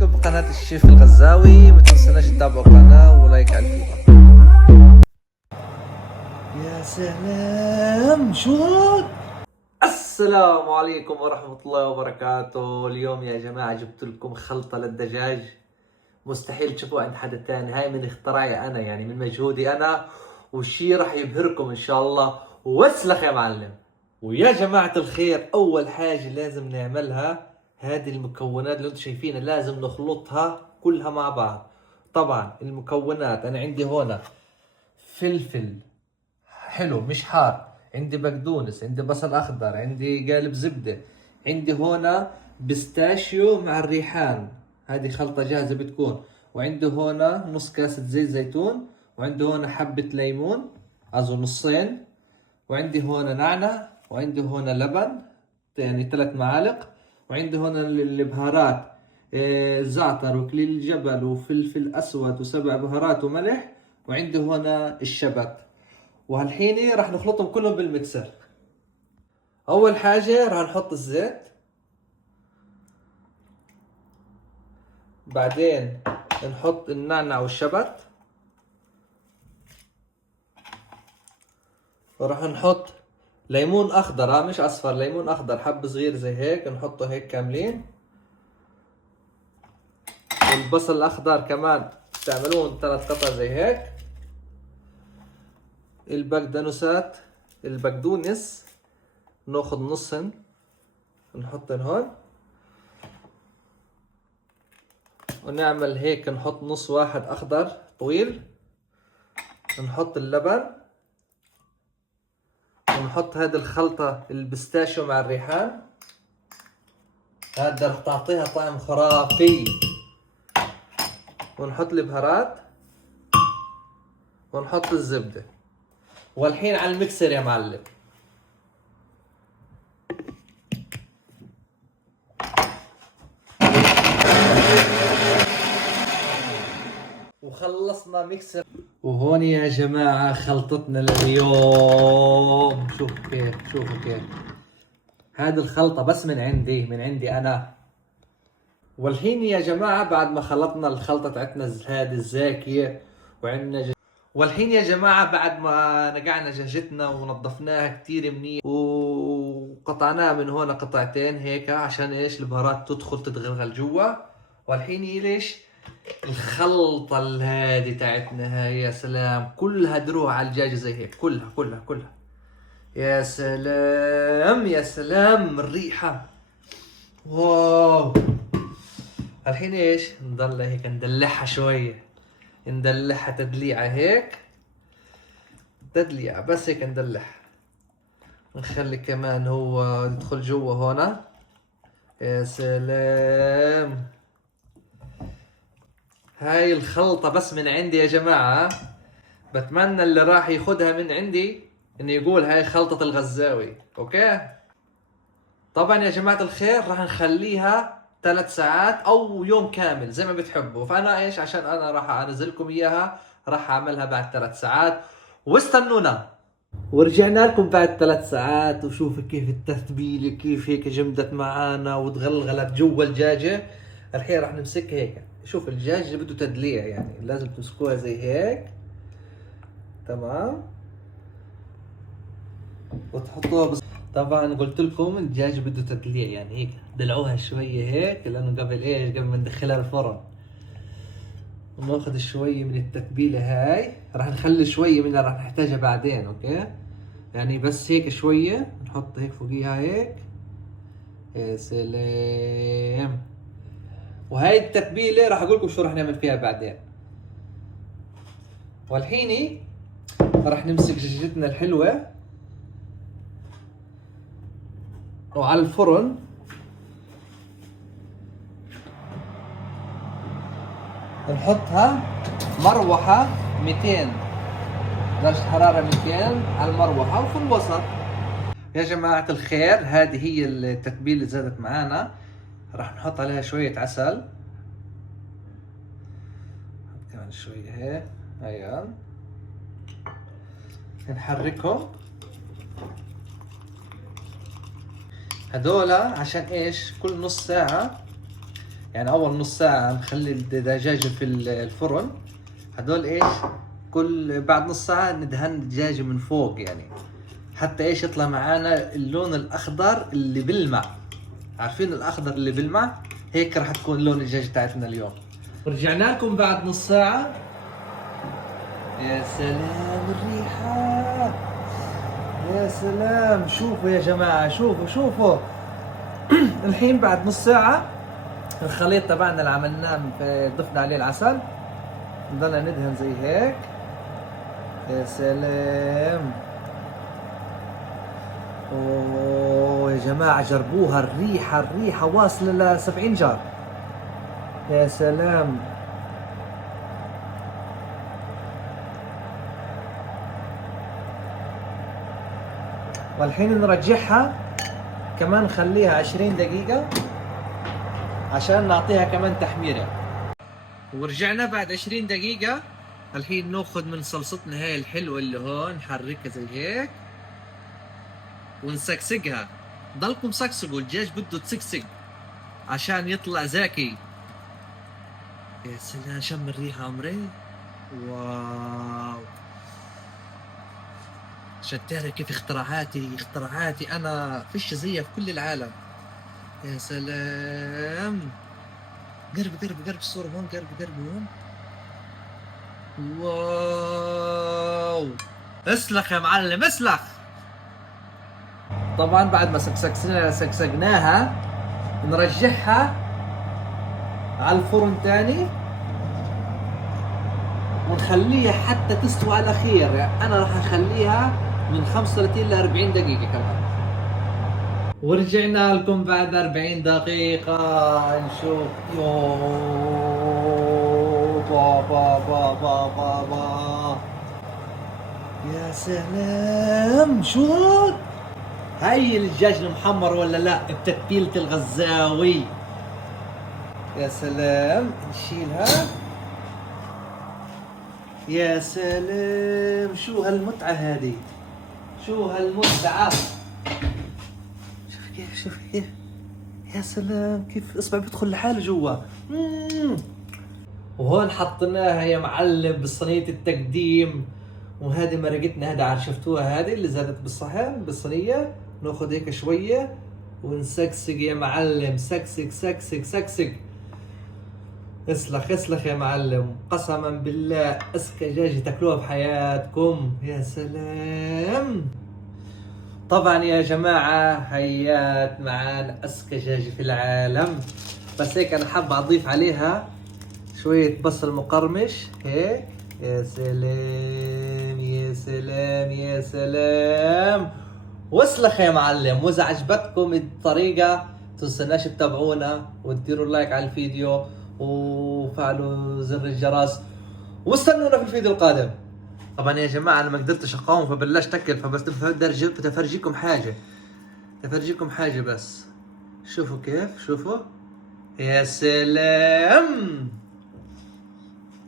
بكم بقناة الشيف الغزاوي. ما تنسوناش تتابعوا القناة ولايك على الفيديو. يا سلام شو هاد. السلام عليكم ورحمة الله وبركاته. اليوم يا جماعة جبت لكم خلطة للدجاج مستحيل تشوفوها عند حدا تاني. هاي من اختراعي انا، يعني من مجهودي انا، وشي راح يبهركم ان شاء الله. واسلخ يا معلم. ويا جماعة الخير، اول حاجة لازم نعملها هذه المكونات اللي انتم شايفينها، لازم نخلطها كلها مع بعض. طبعا المكونات انا عندي هنا فلفل حلو مش حار، عندي بقدونس، عندي بصل اخضر، عندي قالب زبدة، عندي هنا بيستاشيو مع الريحان، هذه خلطة جاهزة بتكون، وعندي هنا نص كاسة زيت زيتون، وعندي هنا حبة ليمون اظن نصين، وعندي هنا نعنع، وعندي هنا لبن يعني 3 معالق، وعندي هنا البهارات زعتر وكليل الجبل وفلفل اسود وسبع بهارات وملح، وعندي هنا الشبت. وهالحين راح نخلطهم كلهم بالمكسر. اول حاجة راح نحط الزيت، بعدين نحط النعنع والشبت، وراح نحط ليمون اخضر مش اصفر، ليمون اخضر حب صغير زي هيك نحطه هيك كاملين. والبصل الاخضر كمان تعملون 3 قطع زي هيك. البقدونسات البقدونس ناخذ نصن نحطن هون، ونعمل هيك نحط نص واحد اخضر طويل، نحط اللبن، ونحط هذه الخلطة البستاشيو مع الريحان، هذا رح تعطيها طعم خرافي. ونحط البهارات، ونحط الزبدة، والحين على المكسر يا معلم. وخلصنا ميكسر. وهون يا جماعة خلطتنا لليوم. شوفوا كيف، شوفوا كيف هذه الخلطة بس من عندي أنا. والحين يا جماعة بعد ما خلطنا الخلطة تاعتنا هذه الزاكية وعندنا والحين يا جماعة بعد ما نقعنا دجاجتنا ونظفناها كتير منيح وقطعناها من هون قطعتين هيك عشان ايش البهارات تدخل تتغلغل جوا. والحين ليش الخلطة هذه تاعتنا هاي يا سلام كلها دروع على الدجاجة زي هيك، كلها كلها كلها. يا سلام يا سلام الريحة، واو. الحين ايش نضل هيك ندلعها شوية، ندلعها تدليعة هيك، تدليعة بس هيك ندلعها. نخلي كمان هو يدخل جوا هنا. يا سلام. هاي الخلطة بس من عندي يا جماعة، بتمنى اللي راح ياخدها من عندي انه يقول هاي خلطة الغزاوي. اوكي. طبعا يا جماعة الخير راح نخليها 3 ساعات او يوم كامل زي ما بتحبوا. فانا ايش عشان انا راح انزلكم اياها راح اعملها بعد 3 ساعات، واستنونا. ورجعنا لكم بعد 3 ساعات، وشوفوا كيف التتبيلة كيف هيك جمدت معانا وتغلغلت جوا الدجاجة. الحين راح نمسكها هيك. شوف الدجاج بده تدليع، يعني لازم تمسكوها زي هيك تمام، وتحطوها طبعا قلت لكم الدجاج بده تدليع، يعني هيك دلعوها شوية هيك لانه قبل ايش قبل ما ندخلها الفرن. وناخذ شوية من التتبيلة هاي، راح نخلي شوية منها راح نحتاجها بعدين. اوكي يعني بس هيك شوية نحط هيك فوقيها هيك. يا سلام. وهاي التتبيلة راح اقول لكم شو راح نعمل فيها بعدين. والحين راح نمسك دجاجتنا الحلوة وعلى الفرن نحطها مروحة 200 درجة حرارة 200 على المروحة وفي الوسط. يا جماعة الخير هذه هي التتبيلة اللي زادت معانا. راح نحط عليها شوية عسل، نحط كمان شوية هيك. هيا نحركهم هذولا عشان ايش كل نص ساعة يعني اول نص ساعة نخلي الدجاجة في الفرن، هدول ايش كل بعد نص ساعة ندهن الدجاجة من فوق، يعني حتى ايش يطلع معانا اللون الاخضر اللي بلمع. عارفين الاخضر اللي بلمع؟ هيك راح تكون لون الدجاجة بتاعتنا اليوم. ورجعنا لكم بعد نص ساعة. يا سلام الريحة، يا سلام. شوفوا يا جماعة، شوفوا الحين بعد نص ساعة الخليط تبعنا اللي عملناه ضفنا عليه العسل، نضلنا ندهن زي هيك. يا سلام. اوه يا جماعة جربوها، الريحة واصلة ل70 جار. يا سلام. والحين نرجعها كمان، نخليها 20 دقيقة عشان نعطيها كمان تحميرة. ورجعنا بعد 20 دقيقة. الحين ناخذ من صلصتنا هاي الحلوة اللي هون، نحركها زي هيك ونسكسكها. ضلكم سكسكوا، الدجاج بده تسكسك عشان يطلع زاكي. يا سلام، شم الريحة عمري، واو. عشان تعرف كيف اختراعاتي انا فيش زيها في كل العالم. يا سلام. قرب الصورة هون، قرب هون. واو، اسلخ يا معلم اسلخ. طبعا بعد ما سكسقناها نرجعها على الفرن تاني ونخليها حتى تستوي على خير. يعني انا راح اخليها من 35 ل 40 دقيقة كمان. ورجعنا لكم بعد 40 دقيقة نشوف. يو با. يا سلام، شو هاي الدجاج المحمر ولا لا بتتبيلة الغزاوي. يا سلام، نشيلها. يا سلام، شو هالمتعة هذه، شو هالمتعة. شوف كيف. يا سلام، كيف اصبع بيدخل لحاله جوا. وهون حطيناها يا معلم بصينية التقديم. وهذه مرقتنا، هذا شفتوها، هذه اللي زادت بالصحن بالصينية. ناخذ هيك شوية ونسكسك يا معلم، سكسك. اسلخ يا معلم، قسما بالله اسكى دجاجة تاكلوها بحياتكم. يا سلام. طبعا يا جماعة هيات معانا اسكى دجاجة في العالم. بس هيك انا حابة اضيف عليها شوية بصل مقرمش هيك. يا سلام. واسلخ يا معلم. واذا عجبتكم الطريقة تنسوناش تتابعونا وتديروا لايك على الفيديو وفعلوا زر الجرس واستنونا في الفيديو القادم. طبعا يا جماعة انا ما قدرتش اقاوم فبلشت اكل، فبس بدي افرجيكم حاجة بس. شوفوا كيف، شوفوا. يا سلام.